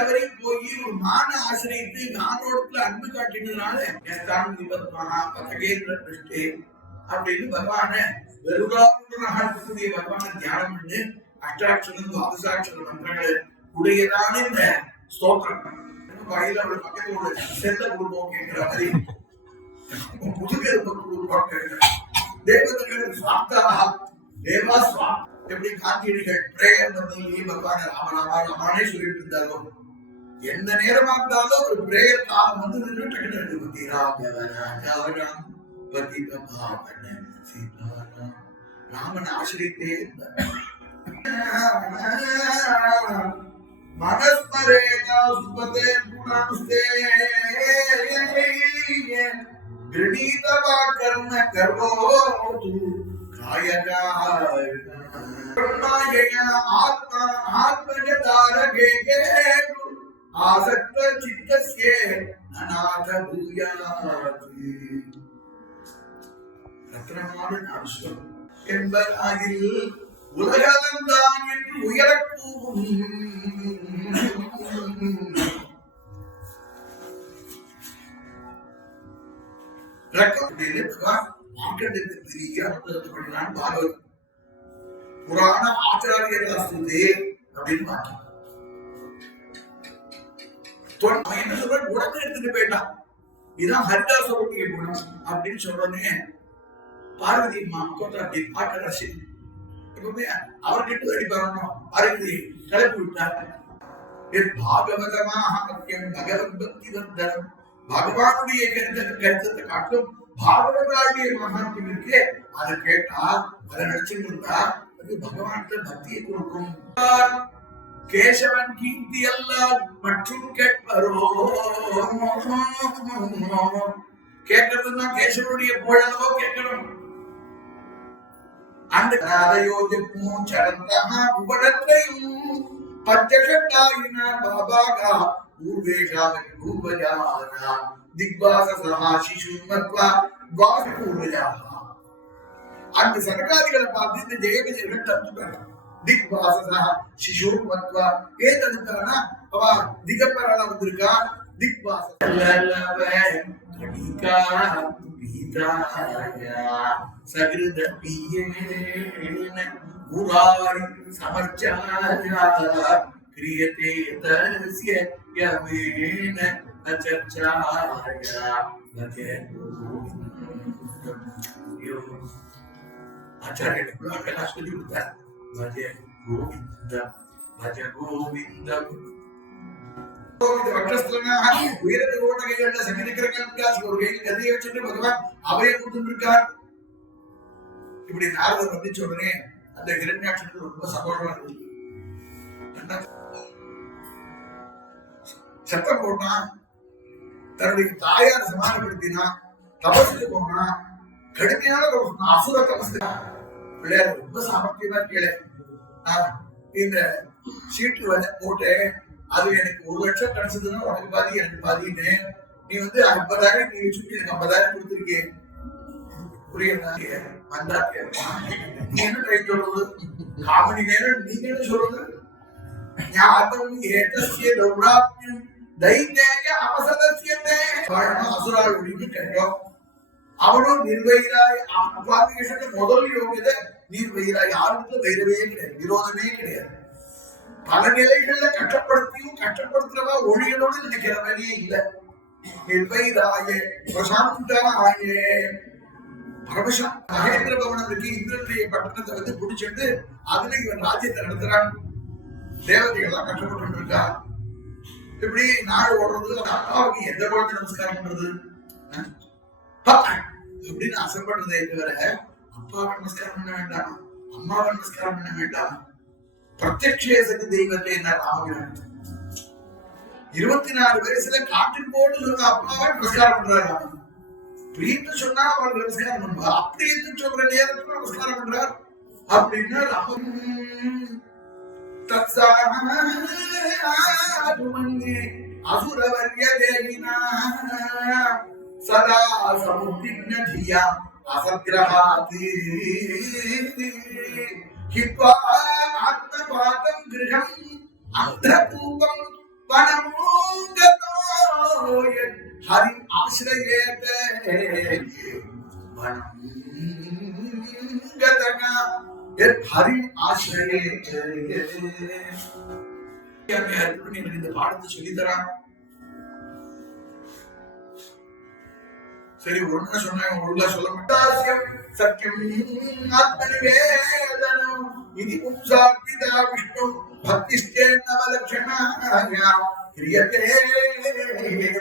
தவறி போய் ஒரு மான ஆசிரியத்து நானோடத்துல அன்பு காட்டினதுனால அப்படின்னு பகவான வெறுகாக்கூடிய பகவான தியானம் பண்ணு அஷ்டாட்சரம் துவாதசாட்சர மந்திரங்களை உடையதான இந்த ஸ்தோத்திரம் வகையில் அவள் பக்கத்தோட செல்ல குடும்பம் கேட்கிற மாதிரி முதுகெலும்பு குடும்பம் கேட்கிற தேவதர்கள் சுவாப்தாக தேவா சுவாப் எப்படி காந்தியடிகள் பிரேயர் பண்ணி பகவான ராமராமா ராமானே சொல்லிட்டு இருந்தாரோ எந்த நேரமா இருந்தாலும் ஒரு பிரேயர் காலம் வந்து நின்று டக்குனு பத்தி ராமராம் பதி பாவன சீதாராம் ராமன் ஆசிரியத்தே இருந்தார் மனஸ்மரேகா சுபதே குணாஸ்தே கிரணீதவா கர்ம கர்வோது காயகாய ஆத்மா ஆத்மஜதாரகே ஆசக்த சித்தஸ்யே அநாத பூயாதி ரத்னமான நாமஸ்வரம் என்பதாகில் உலகளந்தான் என்று உயரக்கூவும் புராண ஆச்சாரியர் அஸ்துதே அப்படின்னு மாற்றம் என்ன சொல்ற குணத்தை எடுத்துட்டு போயிட்டான் இதான் ஹரிதாசோடைய குணம் அப்படின்னு சொல்றோன்னே பார்வதி அப்படி பாக்கரசி எப்பவுமே அவர்கிட்ட அடி வரணும் அருகே கிளப்பி விட்டார் பாகவதமாக மத்தியம் பகவத் பக்தி வந்தரம் பகவானுடைய கருத்தத்தை காட்டும் பாகவதாவுடைய மகாத்மியம் இருக்கே அதை கேட்டா அதை நினைச்சுட்டு இருந்தா அது பகவான்கிட்ட பக்தியை கொடுக்கும் கேசவன் கீர்த்தி எல்லாம் மற்றும் கேட்பரோ கேட்கறதுன்னா கேசவனுடைய புகழோ கேட்கணும் அந்த ராதயோஜமும் சரந்தமா உபடத்தையும் பஞ்சஷட்டாயின பாபாகா பூர்வேஷாமி பூர்வஜானா திக்வாசசஹா சிசுமத்வா துவாச பூர்வஜானா அந்த சர்க்காரிகளை பார்த்து இந்த ஜெயவிஜயர்கள் தந்துட்டாங்க திக்வாசசஹா சிசுமத்வா ஏதனுக்கானா அவ திகப்பரால வந்திருக்கா திக்வாச சகிருத முராரி சமர்ச்சாயா கிரியதே தஸ்ய யமேன அச்சர்ச்சாயா ஆச்சாரியர்கள் அதெல்லாம் சொல்லி கொடுத்தார் பஜ கோவிந்தம் பஜ கோவிந்தம் உயரத்தோட கைகள்ல சங்கரிக்கிறக்காக ஒரு கையில் கதையை வச்சுட்டு பகவான் அவையை கொடுத்துட்டு இருக்கார். இப்படி நாரதர் வந்து உடனே அந்த ஹிரண்யாட்சனுக்கு ரொம்ப சந்தோஷமா இருந்துச்சு. சத்தம் போட்டா தன்னுடைய தாயார் சமாதானப்படுத்தினா தபசுக்கு போனா கடுமையான அசுர தபசு பிள்ளையார் ரொம்ப சாமர்த்தியமா கேளு இந்த சீட்டு வந்து போட்டு அது எனக்கு 1 லட்சம் கிடைச்சதுன்னா உனக்கு பாதி எனக்கு பாதின்னு நீ வந்து 50,000 நீ வச்சுட்டு எனக்கு 50,000 கொடுத்துருக்கேன் புரியுது வந்தாக்க நீ என்ன ட்ரை சொல்றது காமெடி நேரம் நீங்க என்ன சொல்றது ஞாபகம் ஏதஸ்ய தௌராத்யம் தைத்யேய அபசதஸ்யதே அசுரால் அப்படின்னு கேட்டோம். அவனும் நிர்வைராய் அபாதிகேஷன் முதல் யோகியதை நிர்வைராய் யாருக்கு வைரவே கிடையாது, விரோதமே கிடையாது. பல நிலைகள்ல கஷ்டப்படுத்தியும் கஷ்டப்படுத்துறவா ஒழியணும்னு நினைக்கிற வேலையே இல்லை. நிர்வைராய பிரசாந்தாயே பரமசம் மகேந்திர பவனம் இருக்கு, இந்திரனுடைய பட்டணத்தை வந்து பிடிச்சிட்டு அதுல இவன் ராஜ்யத்தை நடத்துறான். தேவதைகள்லாம் கஷ்டப்பட்டு இருக்கா. இப்படி நாடு ஓடுறது அப்பாவுக்கு எந்த குழந்தை நமஸ்காரம் பண்றது அப்படின்னு ஆசைப்படுறதே தவிர அப்பாவை நமஸ்காரம் பண்ண வேண்டாம், அம்மாவை நமஸ்காரம் பண்ண வேண்டாம். பிரத்யக்ஷேசக்கு தெய்வத்தை என்ன ராமகிரான் 24 வயசுல காட்டில் போட்டு சொன்ன அப்பாவை நமஸ்காரம் பண்றாரு. பிரீத்து சொன்னா அவருக்கு நமஸ்காரம் பண்ணுவார், அப்படி இருந்து சொல்ற நேரத்துல நமஸ்காரம் பண்றார். அப்படின்னா அசுரவர்யதேகினா சதா சமுத்திக்னதியா அசத்ரஹாதி ஹித்வா ஆத்மபாதம் கிரகம் அந்தரூபம் வனம் ஆசிரியேதே ஹரி ஆசிரியேதே. இந்த பாடத்தை சொல்லித்தரான். சரி ஒண்ணு சொன்னாங்க, ஒழுங்கா சொல்ல மாட்டாசியம் சத்தியம் ஆத்மநிவேதனம் இது பும்சாத்மிதா விஷ்ணு பக்திஷ்டே நவலக்ஷணாயா கிரியதே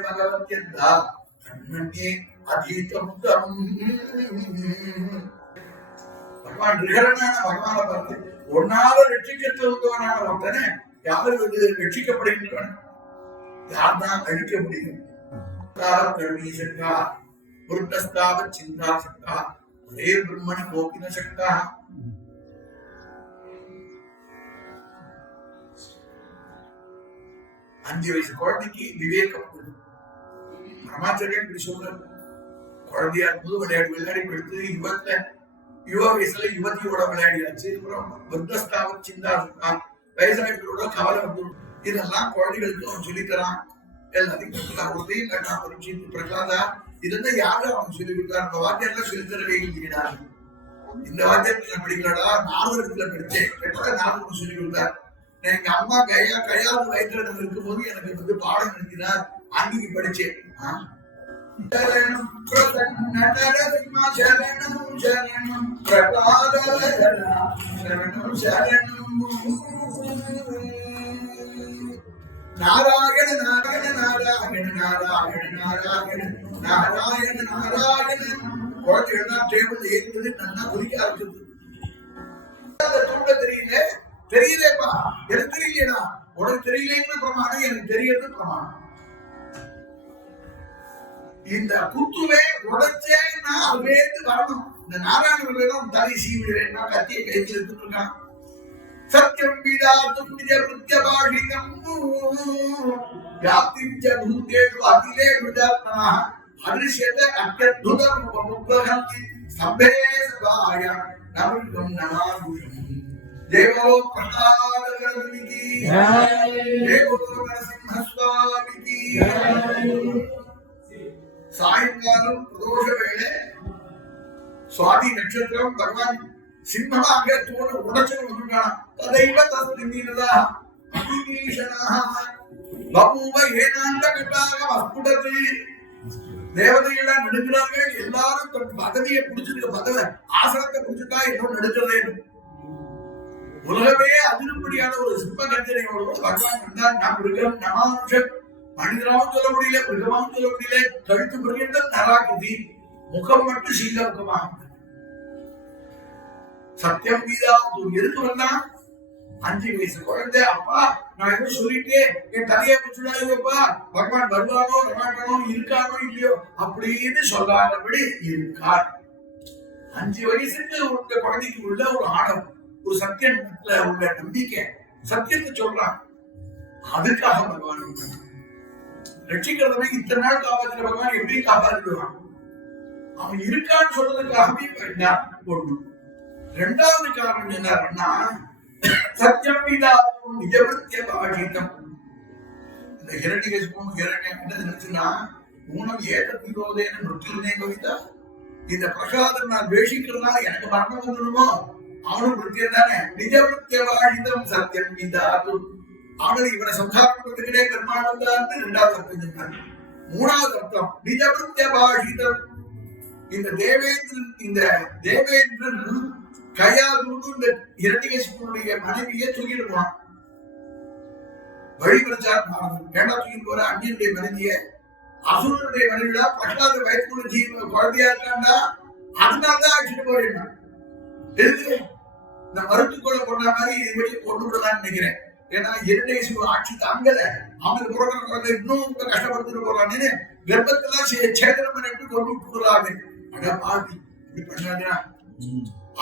பகவத்யந்தா கண்மண்யே அதீதம் தம். பகவான் ரிகரனான பகவானை பார்த்து ஒன்னால ரட்சிக்கத்தவனான ஒருத்தனை யாரு ரட்சிக்கப்படுகின்றவன்? யார் தான் அழிக்க முடியும்? கருணி சக்தா புருத்தஸ்தாவ சிந்தா சக்தா ஒரே பிரம்மணி கோபின சக்தா. அஞ்சு வயசு குழந்தைக்கு விவேகம். பரமாச்சாரியன் இப்படி சொல்றாரு, குழந்தையா இருக்கும்போது விளையாடி கொடுத்து யுவ வயசுல யுவதியோட விளையாடியாச்சு. அப்புறம் புத்தஸ்தாவ சிந்தா சக்தா வயசாளிகளோட கவலை வந்து இதெல்லாம் குழந்தைகளுக்கு அவன் சொல்லித்தரான். எல்லாத்தையும் உதயம் கட்டா பரீட்சை பிரகலாதா இதெல்லாம் யாரும் அவன் சொல்லி கொடுத்தாரு. அந்த வாத்தியெல்லாம் சொல்லித்தரவே இல்லையா? இந்த வாத்தியத்துல நான் படிக்கலடா, நாகரிகத்துல படிச்சேன். எப்ப நாகரிகம் சொல்லி கொடுத்தார். எங்க அம்மா கையாவது வயிற்றுல இருக்கும் போது எனக்கு வந்து பாடம் நடத்தினார். அன்னைக்கு படிச்சேன். நாராயண நாராயண நாராயண நாராயண நாராயண நாராயண நாராயண. குழந்தைகள்லாம் டேபிள் ஏற்றது நல்லா குதிக்க ஆரம்பிச்சது. தூங்க தெரியலேப்பா, எனக்கு தெரியலடா. உனக்கு தெரியலன்னு பிரமாணம், எனக்கு தெரியறது பிரமாணம். இந்த குத்துவே உடைச்சேன்னா அதுலேருந்து வரணும். இந்த நாராயணன் தலை சீவிடுவேன்னா கத்தியை கைத்தில் எடுத்துட்டு இருக்கான். சத்யம் விதாத்தும் நிஜபிருத்யபாஷிதம் யாப்திஞ்ச பூதேஷு அகிலே விதாத்மனா அதிருஷ்யத்தை அத்யத்புதம் உபமுக்தஹந்தி ஸ்தம்பே சபாய நமிருகம் நமாதுஷம். தேவோ பிரதாதகரணிகி தேவோ நரசிம்ம சுவாமிகி. சாயங்காலம் பிரதோஷ வேளை சுவாதி நட்சத்திரம் பகவான் சிம்மமாக தோண உடச்சல் வந்துட்டான். ததைவ தஸ்மிதா அபிநீஷணாஹ பபூவ ஏனாந்த கட்டாக வஸ்புடதி. தேவதையெல்லாம் நடுக்கிறார்கள். எல்லாரும் தன் பதவியை பிடிச்சிருக்க ஆசனத்தை பிடிச்சிட்டா இன்னும் நடுக்கிறதே. உலகமே அதிருப்படியான ஒரு சிம்ம கஞ்சனையோடு பகவான் வந்தான். நாம் மிருகம் நமானுஷன், மனிதனாவும் சொல்ல முடியல, மிருகமாவும் சொல்ல முடியல. கழுத்து பிரிகின்ற நராகிருதி, முகம் மட்டும் சீலமுகமாக. சத்தியம் கீதா எதுக்கு வந்தா? 5 வயசு குழந்தை. அப்பா நான் எதுவும் சொல்லிட்டேன், என் தலையை பிடிச்சுடாதுப்பா, பகவான் வருவானோ வரமாட்டானோ, இருக்கானோ இல்லையோ அப்படின்னு சொல்லாதபடி இருக்கார். 5 வயசுக்கு உங்க குழந்தைக்கு உள்ள ஒரு ஆணவம், ஒரு சத்தியத்துல உள்ள நம்பிக்கை, சத்தியத்தை சொல்றான். அதுக்காக பகவான் ரட்சிக்கிறத இத்தனை நாள் காப்பாற்றுற பகவான் எப்படி காப்பாற்றிடுவான்? அவன் இருக்கான்னு சொல்றதுக்காகவே வேண்டாம். ஒண்ணு. 2வது காரணம் என்னன்னா சத்தியம் விதாத்தும் நிஜபிருத்யபாஷிதம். இந்த ஹிரண்யகசிபும் ஹிரண்யம் என்ன நினைச்சுன்னா ஊனம் ஏகவிரோதேன மிருத்யுனே கவிதா. இந்த பிரசாதம் நான் வேஷிக்கிறதுனால எனக்கு மரணம் வந்துடுமோ? அவனும் மிருத்தியம் தானே. நிஜபிருத்யபாஷிதம் சத்தியம் விதாத்தும். அவனுக்கு இவனை சம்சாரம் பண்றதுக்கிட்டே பெருமாள் வந்தான்னு 2வது அர்த்தம் சொன்னாங்க. 3வது அர்த்தம் நிஜபிருத்யபாஷிதம். இந்த தேவேந்திரன் கையாதூடு இந்த இரண்டிகேசனுடைய மனைவியை தூக்கிட்டு போனான். வழி பிரச்சாரம் வேண்டா தூக்கிட்டு போற அந்நியனுடைய மனைவிய, அசுரனுடைய மனைவிடா, பிரகலாத வயதுக்குள்ள குழந்தையா இருக்காண்டா, அதனாலதான் அடிச்சுட்டு போறேன். எதுக்கு இந்த மருத்துவ கொண்ட மாதிரி இதுபடி கொண்டு விடலாம்னு நினைக்கிறேன். ஏன்னா இரண்டேசு ஆட்சி தாங்கல, அவனுக்கு பிறகு குழந்தை இன்னும் கஷ்டப்படுத்திட்டு போறான்னு கர்ப்பத்தெல்லாம் சேதனம் பண்ணிட்டு கொண்டு விட்டுலாமே. அட பாட்டி இப்படி பண்ணாதா?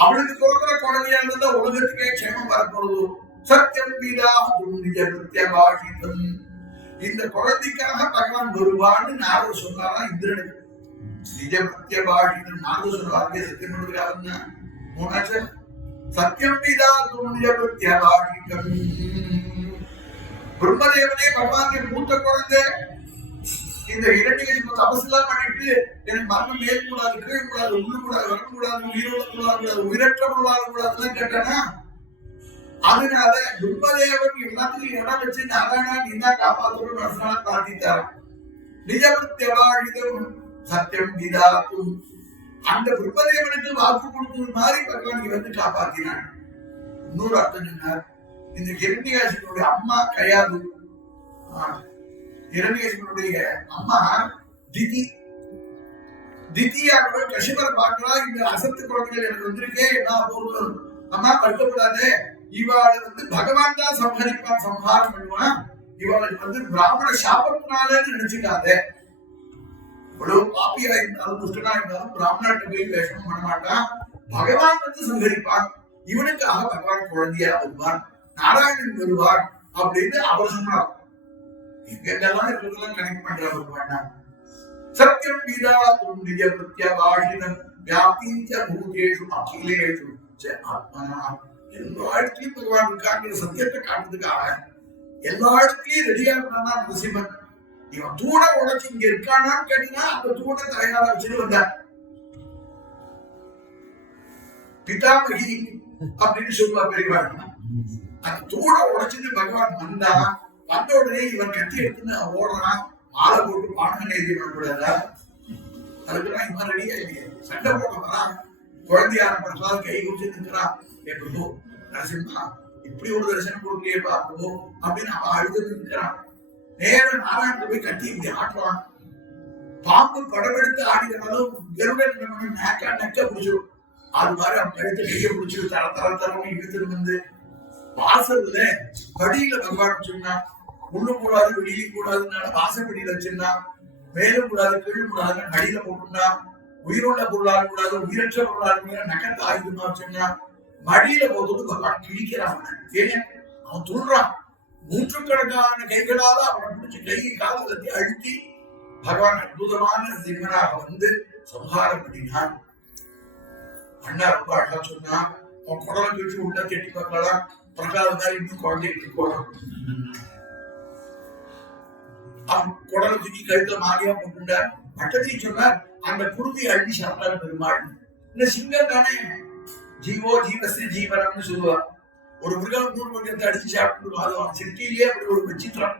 அவளுக்கு பிறகுற குழந்தையா இருந்தா உலகத்துக்கே க்ஷேமம் வரப்போகுது. சத்தியம் வீடா நிஜபிருத்யபாஷிதம். இந்த குழந்தைக்காக பகவான் வருவான்னு நாரதர் சொன்னாரா இந்திரனுக்கு. நிஜபிருத்யபாஷிதம் நாரதர் சொல்றாரு. சத்தியம் பண்றதுக்காக 3வது சத்தியம் வீடா பிரம்மதேவனே பகவானுக்கு மூத்த குழந்தை. இந்த இரண்டிகேஷன் தபஸ் எல்லாம் பண்ணிட்டு எனக்கு மரணம் மேல் கூடாது, கீழ் கூடாது, உள்ளு கூடாது, வர கூடாது, உயிரோட கூடாது, உயிரற்ற கூடாதுன்னு கேட்டனா, அதனால பிரம்மதேவன் எல்லாத்துக்கும் இடம் வச்சு நாராயணா நீந்தா காப்பாற்றணும் அரசனால பிரார்த்தித்தாராம். நிஜபிரத்யவாழிதம் சத்தியம் விதாத்தும், அந்த பிரம்மதேவனுக்கு வாக்கு கொடுத்தது மாதிரி பகவான் வந்து காப்பாற்றினான். இன்னொரு அர்த்தம் சொன்னார், இந்த ஹிரண்யகசிபனுடைய அம்மா கயாது, ஹிரண்யகசிபனுடைய அம்மா திதி, திதியாக கசிபரை பார்க்கிறா, இந்த அசத்து குழந்தைகள் எனக்கு வந்திருக்கே, என்ன போதும் அம்மா படுத்தக்கூடாது, இவாளை வந்து பகவான் தான் சம்ஹரிப்பான், சம்ஹாரம் பண்ணுவான், இவளுக்கு வந்து பிராமண சாபத்தினால நினைச்சுக்காத, இவ்வளவு பாப்பியா இருந்தாலும் துஷ்டனா இருந்தாலும் பிராமணாட்ட போய் வேஷம் பண்ண மாட்டான், பகவான் வந்து சம்ஹரிப்பான், இவனுக்காக பகவான் குழந்தையா வருவான், நாராயணன் வருவான் அப்படின்னு அவர் சொன்னார். எங்கெல்லாம் இருக்கிறதெல்லாம் கனெக்ட் பண்ற பகவான். சத்தியம் விதாத்தும் நிஜ பிரத்யவாழிதம் வியாபிஞ்ச பூதேஷு அகிலேஷு ஆத்மனா, எல்லா இடத்துலயும் பகவான் இருக்காங்கிற சத்தியத்தை காட்டுறதுக்காக எல்லா இடத்துலயும் ரெடியா இருந்தானா நரசிம்மன். இவன் தூண உடைச்சு இங்க இருக்கானான்னு கேட்டீங்கன்னா அந்த தூணை தலையால வச்சுட்டு வந்தார். பிதாமகி அப்படின்னு சொல்லுவா பெரியவாள். அந்த தூணை உடைச்சிட்டு பகவான் வந்தா, வந்த உடனே இவன் கட்டி எடுத்துன்னு ஓடுறான், மாலை போட்டு பாடம் எழுதி பண்ணக்கூடாதா, அதுக்கெல்லாம் இவன் ரெடியா இல்லையே, சண்டை போட வரான், குழந்தையான பிரசாத் கை குடிச்சு நிற்கிறான், பிரபு நரசிம்மா இப்படி ஒரு தரிசனம் கொடுக்கலையேப்பா பிரபு அப்படின்னு அவன் அழுது நிற்கிறான். நேரம் நாராயணத்தை போய் கட்டி இப்படி ஆட்டுவான், பாம்பு படமெடுத்து ஆடினாலும் கருடன் நெக்க பிடிச்சிடும், அது மாதிரி அவன் கழுத்தை கைய பிடிச்சிட்டு தர தர தரம் இழுத்துட்டு வந்து வாசல்ல படியில பகவான் சொன்னான், உள்ளு கூடாது வெளியிலும் கூடாதுனால வாசப்படியில வச்சிருந்தான், மேலும் கூடாது கீழும் கூடாதுன்னு அடியில போட்டுனா, உயிரோட பொருளாக கூடாது உயிரற்ற பொருளாக நகத்தை ஆயுதமா வச்சிருந்தான், மடியில போட்டு பகவான் கிழிக்கிறான். ஏன் அவன் துள்றான், நூற்றுக்கணக்கான கைகளால அவனை பிடிச்சு கையை காலத்தை அழுத்தி பகவான் அற்புதமான சிம்மனாக வந்து சம்ஹாரம் பண்ணினான். அண்ணா ரொம்ப அழகா சொன்னா, அவன் குடலை கழிச்சு உள்ள கெட்டி பார்க்கலாம், பிரகாத மாதிரி இன்னும் குழந்தைக்கு போறான், அவன் குடலை தூக்கி கழுத்துல மாறியா போட்டுட்டார். மற்றதையும் சொன்னார், அந்த குருதியை அள்ளி சாப்பிட்டார் பெருமாள். இந்த சிங்கம் தானே ஜீவோ ஜீவஸ்ரீ ஜீவனம்னு சொல்லுவார். ஒரு மிருகம் நூறு மிருகத்தை அடிச்சு சாப்பிட்டு அவன் சிட்டிலேயே அப்படி ஒரு விசித்திரம்.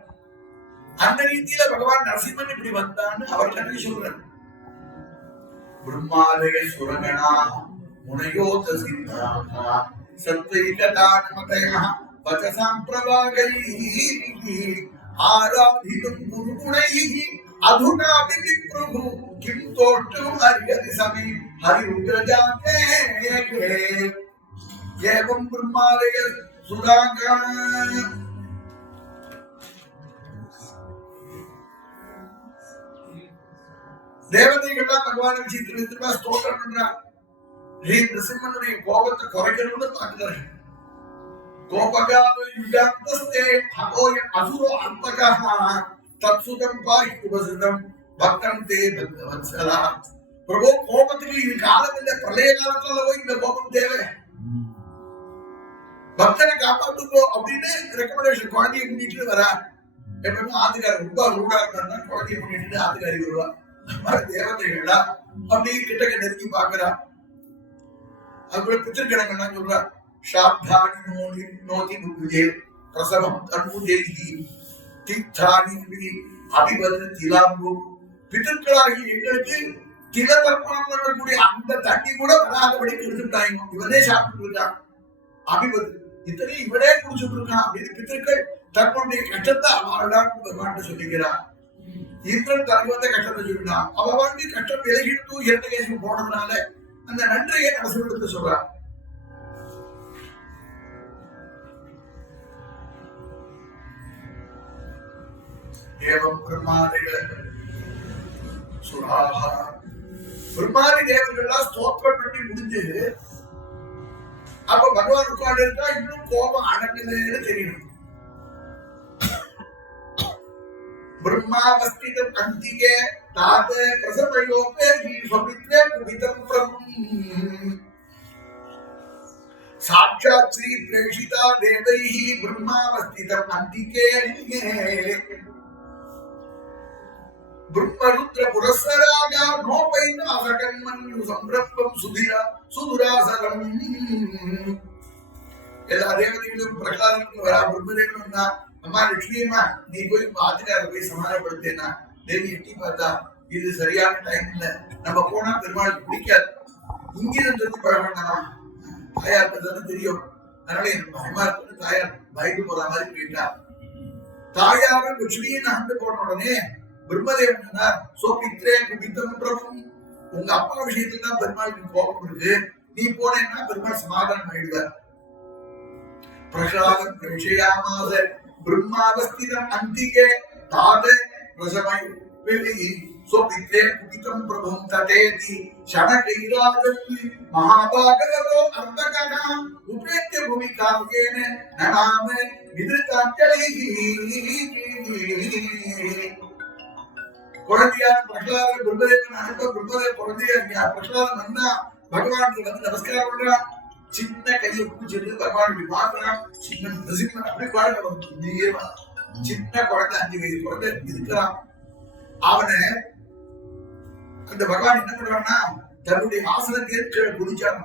அந்த ரீதியில பகவான் நரசிம்மன் இப்படி வந்தான்னு அவர் கண்ணி சொல்றார். பிரம்மாலய சுரகணா முனையோத சித்தாகா சத்வைகதானமதயா வசசாம் பிரபாகைஹி ஆராதிதும் குருகுணைஹி அதுனா விதி பிரபு கிம் தோட்டம் ஹரியதி சமி ஹரி உக்ரஜாகே ஏவம் பிரம்மாலய சுராகா. தேவதைகள்லாம் பகவான விஷயத்துல ஸ்தோத்திரம் பண்றார். நரசிம்மனுடைய கோபத்தை குறைக்கணும்னு பார்க்கிறார்கள். கோபகாலோ யுகாந்தஸ்தே அகோய அசுரோ அந்தகஹ தத்சுதம் பாஹி உபசுதம் பக்தம் தே பக்தவத்சலா. பிரபு கோபத்துக்கு இது காலம் இல்லை, பிரளய காலத்துல போய் இந்த கோபம் தேவை, பக்தனை காப்பாத்துக்கோ அப்படின்னு ரெக்கமெண்டேஷன். குழந்தைய கூட்டிட்டு வரா, எப்பவுமே ஆத்துக்காரர் ரொம்ப ரூடா இருந்தா குழந்தைய கூட்டிட்டு ஆத்துக்காரி வருவா. தேவதைகளா அப்படி கிட்டக்க நெருங்கி பாக்குறா. அதுக்குள்ள பித்திருக்கணங்கள்லாம் சொல்றா, சாப்தானி நோனி நோதி புகுஜே பிரசவம் தன்புஜேகி தீர்த்தானி அபிவது திலாம்பு. பித்திருக்களாகி எங்களுக்கு தில தர்ப்பணம் பண்ணக்கூடிய அந்த தண்ணி கூட வராதபடி கெடுத்துட்டாங்க. இவனே சாப்பிட்டு இருக்கான் அபிவது, இத்தனையும் இவனே குடிச்சுட்டு இருக்கான் அப்படின்னு பித்திருக்கள் தன்னுடைய கஷ்டத்தை அவளான்னு பகவான் சொல்லிக்கிறான். இந்திரன் தனக்கு வந்த கஷ்டத்தை சொல்லிட்டான், அவ வந்து கஷ்டம் விலகிட்டு இரண்டு போனதுனால அந்த நன்றியை நரசிம்மனுக்கு சொல்றான். ஏவம் பிரம்மாதி சுராஹா. பிரம்மாதி தேவர்கள்லாம் ஸ்தோத்திரம் பண்ணி முடிஞ்சு அப்ப பகவான் உட்கார்ந்து இருக்கா, இன்னும் கோபம் அடங்குதுன்னு தெரியணும். பிரம்மாவஸ்திதம் அந்திகே தாத பிரசவயோபே ஸ்வமித்ரே குபிதம் பிரம்மம் சாட்சாத் ஸ்ரீ பிரேஷிதா தேவைஹி பிரம்மாவஸ்திதம் அந்திகே. பிரம்மருத்ர புரஸ்தராக நோபைந்த அசகன்மன்யு சம்பிரப்பம் சுதுராசரம். எல்லா தேவதைகளும் பிரகலாதனுக்கு வரா. பிரம்மதேவன் தான், அம்மா லட்சுமியம்மா நீ போய் ஆதிகார போய் சமாதானப்படுத்தேன்னா தேவி எட்டி பார்த்தா இது சரியான டைம் இல்ல, நம்ம போனா பெருமாள் பிடிக்காது, இங்கிருந்து பழகணும்னா தாயாருக்கு தானே தெரியும், அதனால எனக்கு பயமா இருக்கு. தாயார் பயந்து போற மாதிரி போயிட்டா. தாயாரும் லட்சுமியை ஆண்டு போன உடனே பிரம்மதேவன் சோபித்ரே குபித்தம் பிரபும், உங்க அப்பா விஷயத்துல தான் பெருமாளுக்கு கோபம் இருக்கு, நீ போனேன்னா பெருமாள் சமாதானம் ஆயிடுவார். பிரகலாதம் பிரவிஷயாமாச பிரம்மாவஸ்திதம் அந்திகே தாத பிரசமை சோபித்ரே குபித்தம் பிரபும் ததேதி ஷணகைராஜம் மகாபாகவதோ அர்த்தகா உபேத்ய பூமிகாவ்யேன நநாம விதிருக்காஞ்சலிஹி. குழந்தையான பிரகலாதன் பிரம்மதேவன் அனுப்ப பிரம்மதேவன் குழந்தையா பிரகலாதன் வந்தா பகவானுக்கு வந்து நமஸ்காரம் பண்றான். சின்ன கையை பிடிச்சிட்டு பகவான் பார்க்கிறான். சின்ன நரசிம்மன் அப்படி பாருங்க, சின்ன குழந்தை 5 வயசு குழந்தை இருக்கிறான். அவனை அந்த பகவான் என்ன பண்றான்னா தன்னுடைய ஆசனத்தை குதிச்சான்.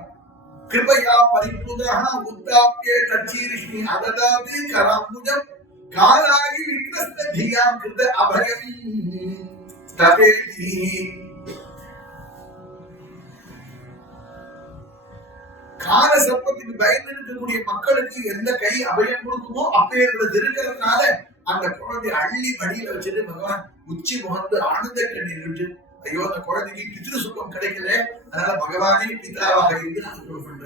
கிருபையா பரிபூதா உத்தாப்பிய தச்சீரிஷ்மி அததாதி கராம்புஜம் காலாகி விக்னஸ்த தியாம் கிருத அபயம் தபேதி. கால சர்ப்பத்துக்கு பயந்து இருக்கக்கூடிய மக்களுக்கு எந்த கை அபயம் கொடுக்குமோ அப்பேற்பட்டது இருக்கிறதுனால அந்த குழந்தை அள்ளி மடியில வச்சுட்டு பகவான் உச்சி முகந்து ஆனந்த கண்ணீர் விட்டு, ஐயோ அந்த குழந்தைக்கு பித்ரு சுகம் கிடைக்கல, அதனால பகவானே பிதாவாக இருந்து அனுபவம் பண்ற.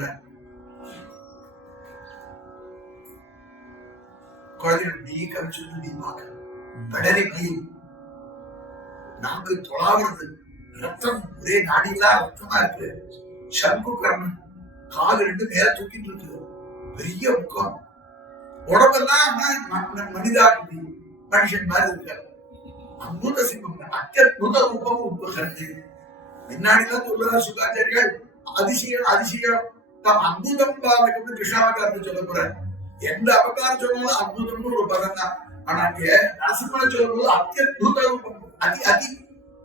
குழந்தைகள் நீ கவிச்சு நீ பார்க்க கடலை நீ நாக்கு தொழாவது ரத்தம் ஒரே நாடிலாம் ரத்தமா இருக்கு. சங்கு கர்ணன் கால் 2 மேல தூக்கிட்டு இருக்குது, பெரிய முக்கம், உடம்பெல்லாம் மனிதாகிருதி மனுஷன் மாதிரி இருக்காரு. அற்புத சிம்மம் அத்யுத ரூபம் உபகரணி. முன்னாடிதான் சொல்றார் சுகாச்சாரிகள் அதிசயம் அதிசயம் தாம் அற்புதம் பாவம் கிருஷ்ணாவதாரத்தை சொல்ல போறார். எந்த அவதாரம் சொன்னாலும் அற்புதம்னு ஒரு பதம் தான். ஆனா இங்க நரசிம்மனை சொல்லும் போது அத்யுத ரூபம் அதி அதி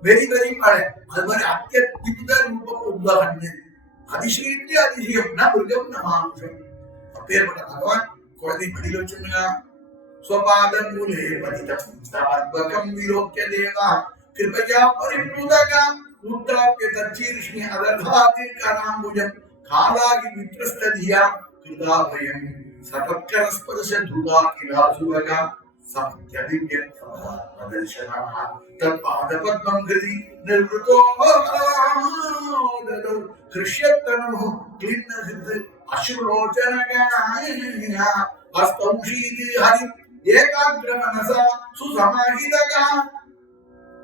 வெரி வெரி மழை, அது மாதிரி அத்யுத ரூபம் உபகரணி. அதிசயத்திலே அதிசயம் மிருகம் நமானுஷம். அப்பேற்பட்ட பகவான் குழந்தை மடியில் வச்சுங்க. ஸ்வபாத மூலே பதிதம் ஸ்தாத்வகம் விலோக்ய தேவா கிருபயா பரிபூதகா உத்தாப்ய தச்சீர்ஷ்ணி அததாதி கராம்புஜம் காலாகி வித்ரஸ்ததியா கிருதாபயம் சதத்கர ஸ்பர்ஷ துதா கிலாசுவகா சத்யவித்யத்வா பிரதர்ஷனः தத்பாத பத்மம் கிருதி நிர்வృతో ததோ கிருஷ்யத்தனோ கிளின்னஹித் அஸ்ருலோச்சனகாய அஸ்தௌஷீதி ஹரி ஏகாக்ர மனசா சுசமாஹிதகா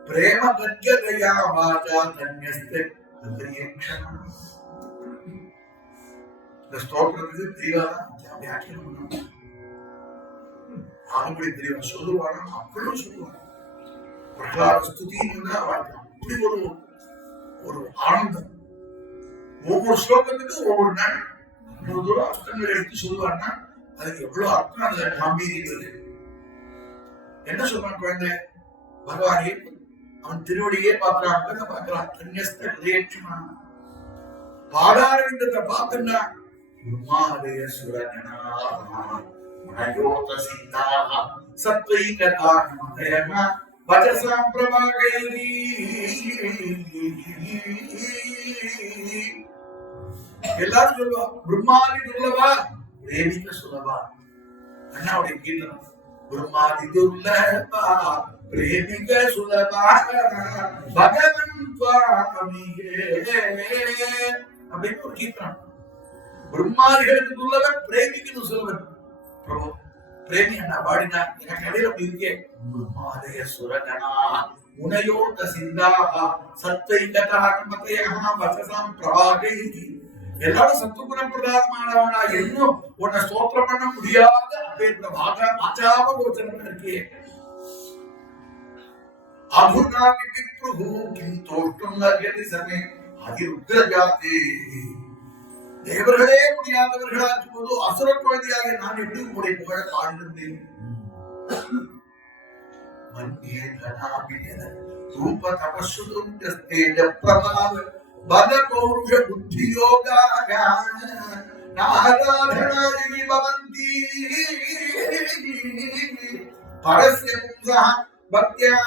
பிரேம கத்யதயா வாசா தன்யஸ்தே ஹிருதயேக்ஷணம். இந்த ஸ்தோத்திரத்துக்கு தெரியவாதான் வியாக்கியம் பண்ணணும். ஆகும்படி தெரியவா சொல்லுவானா அப்படியும் சொல்லுவாங்க. பிரகலாத ஸ்துதின்னு அவருக்கு அப்படி ஒரு ஆனந்தம். ஒவ்வொரு ஸ்லோகத்துக்கு ஒவ்வொரு நாள் இவ்வளவு தூரம் அர்த்தங்கள் எடுத்து சொல்லுவான்னா அதுக்கு எவ்வளவு அர்த்தம் அந்த காம்பீரியம் இருக்கு. என்ன சொல்றான் குழந்தை? பகவானே அவன் திருவடியே பார்க்கிறான். தன்யஸ்த ஹிருதயேக்ஷணா பாடாரவிந்தத்தை பார்த்தா பிரம்மாதய சுரகணா மனயோத சிந்தாக சத்வைக காரணமதயமா வஜசாம் பிரபாகைரி. எல்லாரும் சொல்லுவா பிரம்மாதி துர்லபா பிரேமிக்க சுலபா. அண்ணாவுடைய கீர்த்தனம் பிரம்மாதி துர்லபா பிரேமிக சுலபா பகவன் அப்படின்னு ஒரு கீர்த்தனம். பிரம்மாதிகளுக்கு துர்லபன் பிரேமிக்கு சுலபன். பிரபு பிரேமி அண்ணா பாடினா எனக்கு இடையில அப்படி இருக்கே. பிரம்மாதய சுரகணா முனையோத சிந்தாக சத்வைகதா வசசாம் பிரபாகைரி. எல்லாரும் சத்துகுண பிரதானமானவனா இன்னும் உன்னை ஸ்தோத்திரம் பண்ண முடியாத அப்படின்ற ஆச்சார கோச்சரம் இருக்கே. அபுர்ணாமி விப்ருஹு கிம் தோஷ்டும் நர்யதி சமே அதிருத்ரஜாதே. தேவர்களே முடியாதவர்களா இருக்கும்போது அசுர குழந்தையாக நான் எப்படி உங்களுடைய புகழ பாடுகின்றேன். மன்யே தனாபியன ரூப தபஸ்சுதும் ஜஸ்தேஜ பிரபாவ பல பௌருஷ புத்தி யோகாக நாராதனாயி பவந்தி பரஸ்ய பும்சா பக்த்யானுதோஷ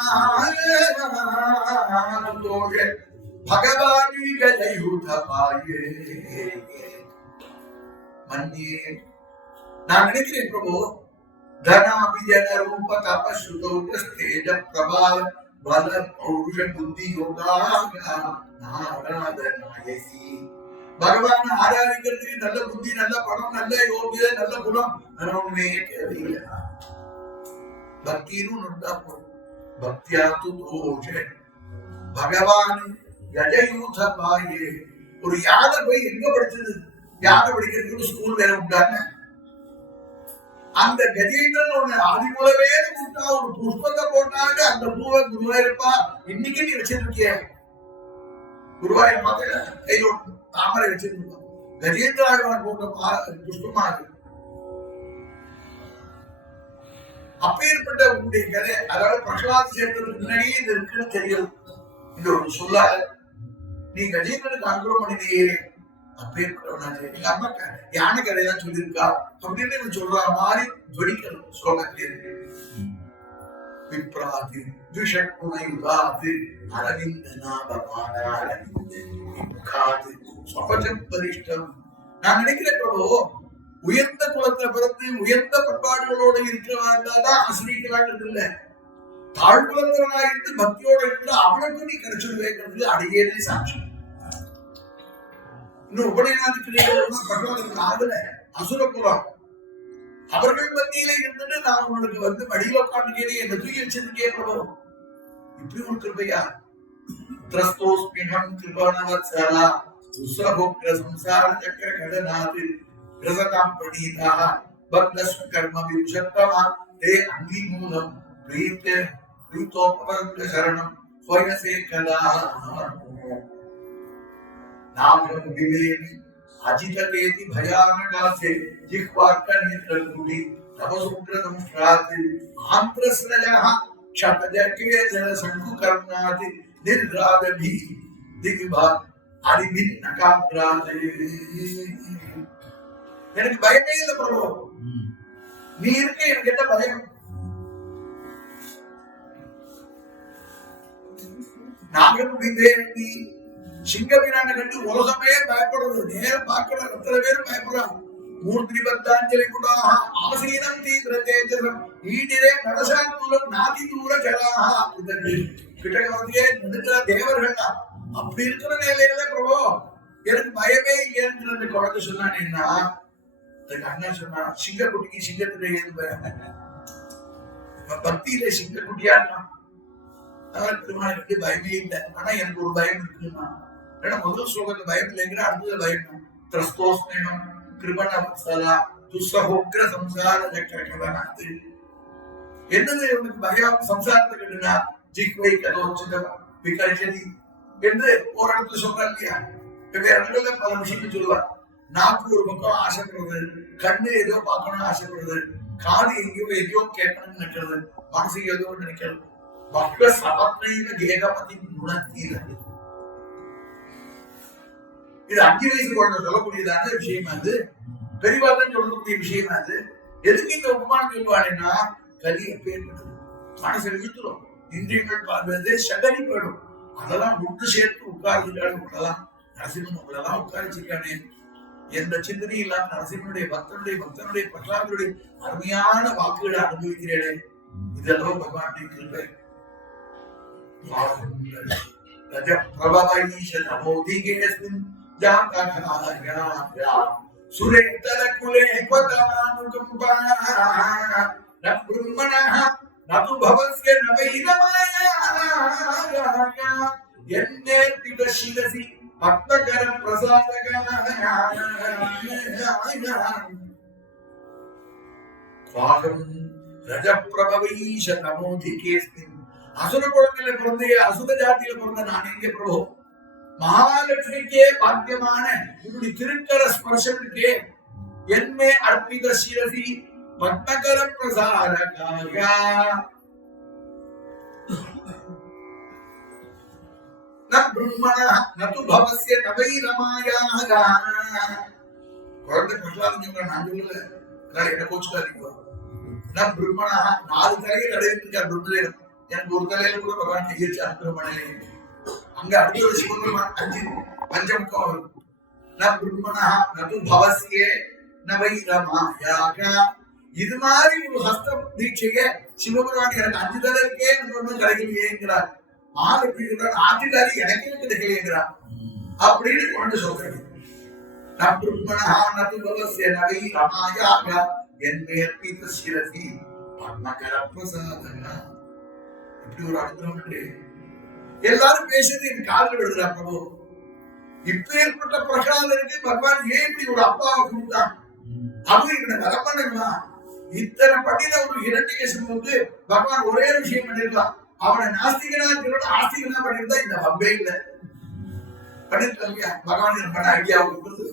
பகவானி கஜயுதபாயே மன்யே நான் நினைக்கிறேன் பிரபு தனாபிஜன ரூப தபஸ்சுதோஜஸ்தேஜ பிரபாவ பல பௌருஷ புத்தி யோகாக நாராதனாயசி பகவான் ஆராதிக்கிறதுக்கு நல்ல புத்தி, நல்ல பணம், நல்ல யோகிய, நல்ல குணம் ஒண்ணுமே தேவையில்லை. பக்தின்னு இருந்தா போதும். பக்தியா தோஷ பகவான் கஜயூதபாயே. ஒரு யானை போய் எங்க படிச்சது? யானை படிக்கிறதுக்கு ஸ்கூல் வேற உண்டாங்க. அந்த கஜேந்திரன் ஒண்ணு ஆதி போலவே கூட்டா ஒரு புஷ்பத்தை போட்டாங்க. அந்த பூவை குருவாயிருப்பா இன்னைக்கு நீ வச்சிருக்கிய குருவாயூர் மாத்திர கையில தாமரை வச்சிருப்பான். கஜேந்திராழ்வான் போட்ட புஷ்பமா அது. அப்பேற்பட்ட உங்களுடைய கதை, அதாவது பிரகலாத் சேர்ந்ததுக்கு முன்னாடியே இது இருக்குன்னு தெரியும். இது ஒரு சொல்லாத நீ கஜேந்திரனுக்கு அனுகிரகம் பண்ணினே அப்பேற்பட்டவனாச்சு. எங்க அம்மா யானை கதையெல்லாம் சொல்லியிருக்கா அப்படின்னு சொல்ற மாதிரி துவனிக்கணும் ஸ்லோகத்திலே இருக்கு. விப்ராதி துஷக்குணையுதாது அரவிந்த நாபமானாரவிந்து ஸ்வபஜம் பரிஷ்டம். நான் நினைக்கிறேன் பிரபு, உயர்ந்த குலத்துல பிறந்து உயர்ந்த பண்பாடுகளோட இருக்கிறவன் ஆசிரியர்களாங்கிறது இல்ல. தாழ்குலத்தவனா இருந்து பக்தியோட இருந்து அவனுக்கு நீ கிடைச்சிருவேங்கிறது அடியேனே சாட்சி. இன்னும் உபநயனாதிக்கு ஆகல அசுர குலம். அவர்கள் மத்தியில இருந்துட்டு நான் உங்களுக்கு வந்து வழியில உட்காந்துக்கே என்ன தூக்கி வச்சிருக்கே பிரபு. இப்படி ஒரு கிருபையா? திரஸ்தோஸ்மிகம் கிருபணவத்சலா துஸ்ரபோக்ர சம்சார சக்கர கடநாது பிரசதாம் பணீதா பக்தஸ்வ கர்ம விருஷத்தமா தே அங்கிமூலம் பிரீத்தோபவர்க சரணம் ஹோயசே கதா நாகம் விவேகி அஜிதகேதி பயானகாசே ஜிஹ்வார்க்க நேத்ரகுடி தபசுக்ர நம்ஸ்ராத் ஆந்திரஸ்ரஜஹ க்ஷதஜகேஜன சங்கு கர்ணாதி நிர்ராதபி திக்பா அரிபின் நகாப்ராதே. எனக்கு பயமே இல்லை பிரபு, நீ இருக்க எனக்கு என்ன பயம்? நாகம் விவேகி சிங்கபிரான கண்டு உலகமே பயப்படுறது. நேரம் பார்க்கிற எத்தனை பேரும் பயப்படுறாங்க. மூர்த்தி பத்தாஞ்சலி கூட ஆசீனம் தீவிர தேஜரம் ஈடிரே நடசாந்தூலம் நாதி தூர ஜலாக கிட்டே நடுக்கிற தேவர்கள் அப்படி இருக்கிற நிலையில பிரபு எனக்கு பயமே இல்லைன்னு குழந்தை சொன்னானேன்னா, அதுக்கு அண்ணா சொன்னா சிங்கக்குட்டிக்கு சிங்கத்துல ஏது பயம்? பக்தியில சிங்கக்குட்டியான்னா திருமணத்துக்கு பயமே இல்லை. ஆனா எனக்கு ஒரு பயம் இருக்குன்னா, ஏன்னா முதல் ஸ்லோகத்துல பயம் இல்லைங்கிற அடுத்தது பயம். திரஸ்தோஸ்மேனம் கிருபணவத்சலா துஸ்ஸஹோக்ர சம்சார சக்கர கடநாது. என்னது உனக்கு பயம்? சம்சாரத்தை கட்டுனா ஜிஹ்வை கதோச்சித விகல்சதி என்று ஒரு இடத்துல சொல்றா இல்லையா? வேற இடத்துல பல விஷயங்கள் சொல்லுவார். நாக்கு ஒரு பக்கம் ஆசைப்படுறது, கண்ணு ஏதோ பார்க்கணும்னு ஆசைப்படுறது, காது எங்கேயோ கேட்கணும்னு நினைக்கிறது, மனசு ஏதோ நினைக்கிறது. பக்த சபத்னையில கேகபதி குணத்தீர. இது 5 வயசு குழந்தை சொல்லக்கூடியதான விஷயமா? அது பெரியவாதான் சொல்லக்கூடிய விஷயமா? அது எதுக்கு இந்த உபமானம் சொல்லுவாங்கன்னா, கலி எப்பேற்பட்டது மனசை இழுத்துடும், இந்திரியங்கள் பார்ப்பது சகரி போயிடும். அதெல்லாம் ஒன்று சேர்த்து உட்கார்ந்துட்டாலும் உங்களெல்லாம் நரசிம்மன் உங்களெல்லாம் உட்காரிச்சிருக்கானே, எந்த சிந்தனையும் இல்லாம நரசிம்மனுடைய பக்தனுடைய பிரகலாதனுடைய அருமையான வாக்குகளை அனுபவிக்கிறேனே, இதெல்லாம் பகவானுடைய கிருபை. அசுர குலத்தில பிறந்த அசுர ஜாத்தியில பிறந்த நான் எங்கே பிரபு? மகாலட்சுமிக்கே பாக்கியமான உன்னுடைய திருக்கர ஸ்பர்சனுக்கே என்மே அர்ப்பித சிரசி பத்மகர பிரசாரகாயா. பிரம்மண நது பவஸ்ய நவை ரமாயாக. குழந்தை பிரகலாதன் நான் சொல்லல, என்ன கோச்சுக்காதீங்க. நான் பிரம்மணா 4 தலையை தடவிட்டு இருக்கார் பிரம்மதேவன். எனக்கு ஒரு தலையில கூட பகவான் கையெழுத்து அனுப்பிரமணே. அங்க அடுத்த சிவபெருமான் 5 பஞ்சமுக்கம் வரும். நான் பிரம்மணா நது பவஸ்ய நவை ரமாயாக. இது மாதிரி ஒரு ஹஸ்த தீட்சைய சிவபெருமான் எனக்கு 5 தலை இருக்கே கிடைக்கலையேங்கிறார். ஆளு பிடிக்கிறார், ஆட்டுக்காரி எனக்கே கிடைக்கலையேங்கிறார் அப்படின்னு கொண்டு சொல்றேன். நான் பிரம்மணா நது பவஸ்ய நவை ரமாயாக என் பெயர் பீத சிரசி அன்னகர பிரசாதனா. இப்படி ஒரு அனுகிரகம் எல்லாரும் பேசுறது எனக்கு காதல் விடுதா பிரபு. இப்ப ஏற்பட்ட பிரகலாதனுக்கு பகவான் ஏன் இப்படி ஒரு அப்பாவை கொடுத்தான்? அவன் இவனை வரம் பண்ணலாம். இத்தனை பண்ணின ஒரு இரண்டிகேசனுக்கு பகவான் ஒரே விஷயம் பண்ணிருக்கலாம். அவனை நாஸ்திகனா இருக்கிறோட ஆஸ்திகனா பண்ணிருந்தா இந்த வம்பே இல்லை. பண்ணிருக்கா பகவான் பண்ண ஐடியா கொடுக்குறது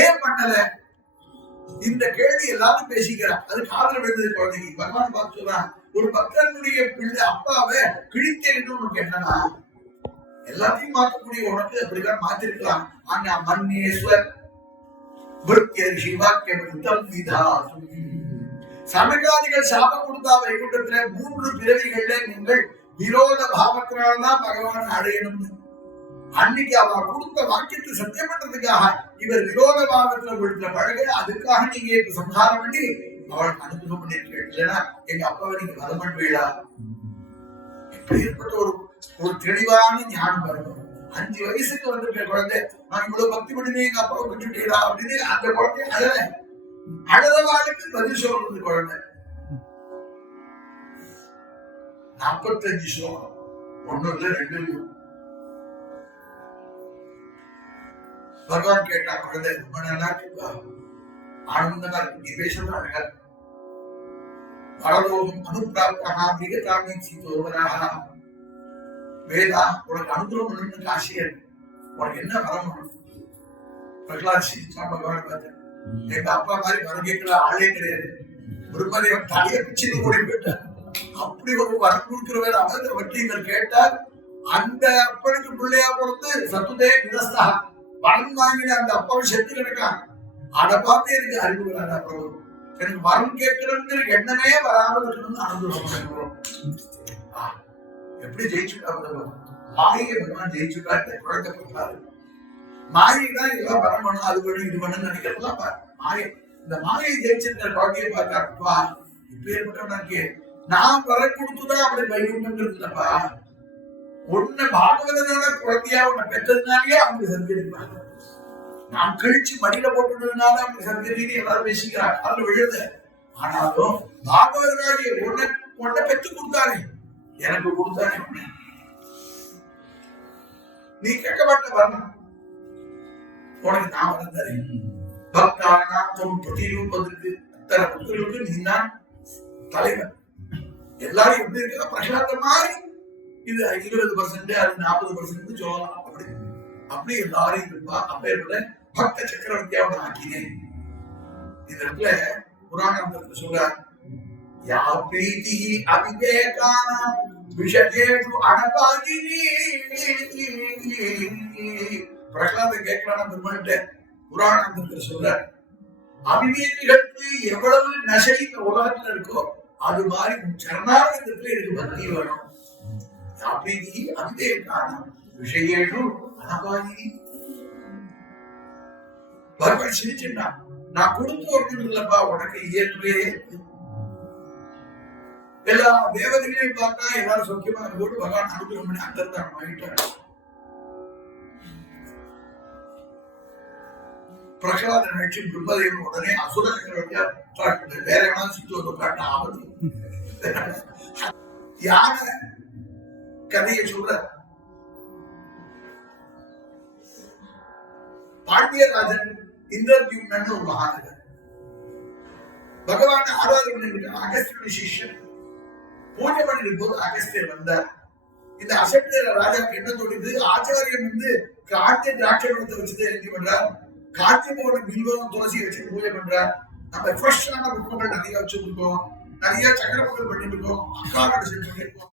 ஏன் பண்ணல? இந்த கேள்வி எல்லாரும் பேசிக்கிறான். அது காதல் விழுந்தது குழந்தைக்கு. பகவான் பார்த்து சொல்றான், ஒரு பக்தனுடைய பிள்ளை அப்பாவை கிழித்தேன்னு உனக்கு என்னன்னா, எல்லாத்தையும் மாற்றக்கூடிய உனக்கு அப்படிதான் மாத்திருக்கலாம். ஆனா மன்னேஸ்வர் சமகாதிகள் சாபம் கொடுத்தா வைகுண்டத்துல 3 பிறவிகள்ல நீங்கள் விரோத பாவத்தினால்தான் பகவான் அடையணும். அன்னைக்கு அவ கொடுத்த வாக்கியத்தை சத்தியம் பண்றதுக்காக இவர் விரோத பாவத்துல கொடுத்த பழக, அதுக்காக நீங்க இப்ப சம்ஹாரம் பண்ணி அவளுக்கு அனுகிரகம் பண்ணிருக்கீங்க. இல்லைன்னா எங்க அப்பாவை நீங்க வரம் பண்ணுவீங்களா? ஏற்பட்ட ஒரு தெளிவான ஞானம் வரும். 5 வயசுக்கு வந்திருக்க குழந்தை, நான் இவ்வளவு பக்தி பண்ணி எங்க அப்பாவை விட்டுட்டீங்களா அப்படின்னு அந்த குழந்தை அழறவாளுக்கு பதில் சொல்றது குழந்தை. 45 ஸ்லோகம், 1 இல்ல 2 இல்ல. பகவான் கேட்டா, குழந்தை ரொம்ப நல்லா இருக்கு, ஆனந்தமா இருக்கு, நீ பேசுறது அழகா இருக்கு. பரலோகம் அனுப்பிராப்தா மிகத்தாமே சீதோவராக. வேதா உனக்கு அனுகிரகம் பண்ணணும்னு ஆசையா இருக்கு, உனக்கு என்ன வரம் பண்ணணும்? பிரகலாத் பகவான் பார்த்து, எங்க அப்பா மாதிரி வரம் கேட்கல ஆளே கிடையாது. பிரம்மதேவன் தலையை பிச்சு ஓடி போயிட்டார். அப்படி ஒரு வரம் கொடுக்கிறவர் அவர் வட்டிகள் கேட்டார். அந்த அப்பனுக்கு பிள்ளையா பொறுத்து சத்துதே நிரஸ்தா வரம் வாங்கின அந்த அப்பாவை செத்து கிடக்கான். அதை பார்த்து எனக்கு அறிவு வராதா பிரபு? எனக்கு வரம் கேட்கிறோங்கிற எண்ணமே வராமல் இருக்கணும்னு அனுபவம். எப்படி ஜெயிச்சுட்டா மாயை பகவான் ஜெயிச்சுட்டா? குழந்தை கொடுத்தாரு. மாயை தான் இதெல்லாம் வரம் பண்ணும், அது வேணும் இது வேணும்னு நினைக்கிறதுலாம் மாயை. இந்த மாயை ஜெயிச்சிருக்கிற குழந்தையை பார்த்தாப்பா, இப்ப ஏற்பட்டவனாக்கே நான் வர கொடுத்துதான் அப்படி வைகுண்டங்கிறது இல்லப்பா. உன்னை பாகவதனால குழந்தையா உன்னை பெற்றதுனாலே அவங்க சந்திருப்பாங்க. நான் கழிச்சு மடியில போட்டுறதுனால அவங்க சந்திரின்னு எல்லாரும் பேசிக்கிறாங்க, அதுல விழுத. ஆனாலும் பாகவதனாலே உன்னை பெற்று கொடுத்தானே, எனக்கு கொடுத்தானே. நீ கேட்க மாட்ட வரணும், உனக்கு நான் வரம் தரேன். பக்தானா தொன் பிரதிரூபதற்கு அத்தனை பக்தர்களுக்கு நீ தான் தலைவர். எல்லாரும் எப்படி இருக்கா பிரகலாத மாதிரி இது 20% அது 40% சொல்லலாம். அப்படி எல்லாரும் இருப்பா. அப்ப பக்த சக்கரவர்த்தியாவோட ஆக்கினேன். இந்த இடத்துல புராணத்துல சொல்றார், யா பிரீதி அவிவேகான விஷயேஷு அனபாகினி. பிரகலாத கேட்கிறான பெருமாள்கிட்ட புராணத்துல சொல்றார், அவிவேகிகளுக்கு எவ்வளவு நசை இந்த உலகத்துல இருக்கோ அது மாதிரி சரணாகத்துல எனக்கு பக்தி வேணும். பிரீதி அவிவேகான விஷயேஷு அனபாகினி. பகவான் சிரிச்சுட்டான், நான் கொடுத்து வரணும் இல்லப்பா, உனக்கு இயல்பே. எல்லா தேவதைகளையும் பார்த்தா எல்லாரும் சௌக்கியமா போட்டு பகவான் அனுகிரகம் பண்ணி அந்தர்தானம் ஆகிட்டார். பிரகலாத நிகழ்ச்சி பிரம்மதேவன் உடனே அசுர சக்கரவர்த்தியா வேற எவனாலும் சுற்றி வந்து காட்ட ஆபத்து. யான கதையை சொல்ற பாண்டியராஜன் இந்திரத்யும்னன் ஒரு மகாநகர். பகவான் ஆராதனை அகஸ்தியனுடைய சிஷ்யன். பூஜை பண்ணிடும் போது அகஸ்தியர் வந்தார். இந்த அசட்டிய ராஜாவுக்கு என்ன தோணுது, ஆச்சாரியன் வந்து காட்டிய திராட்சை பழத்தை வச்சுதான் என்ன பண்றார், காட்சி போன பில்வம் துளசி வச்சு பூஜை பண்றார். நம்ம ஃப்ரெஷ்ஷான புஷ்பங்கள் நிறைய வச்சுருக்கோம், நிறைய சக்கர பொங்கல் பண்ணிட்டு இருக்கோம், அக்காவோட செஞ்சு இருக்கோம்.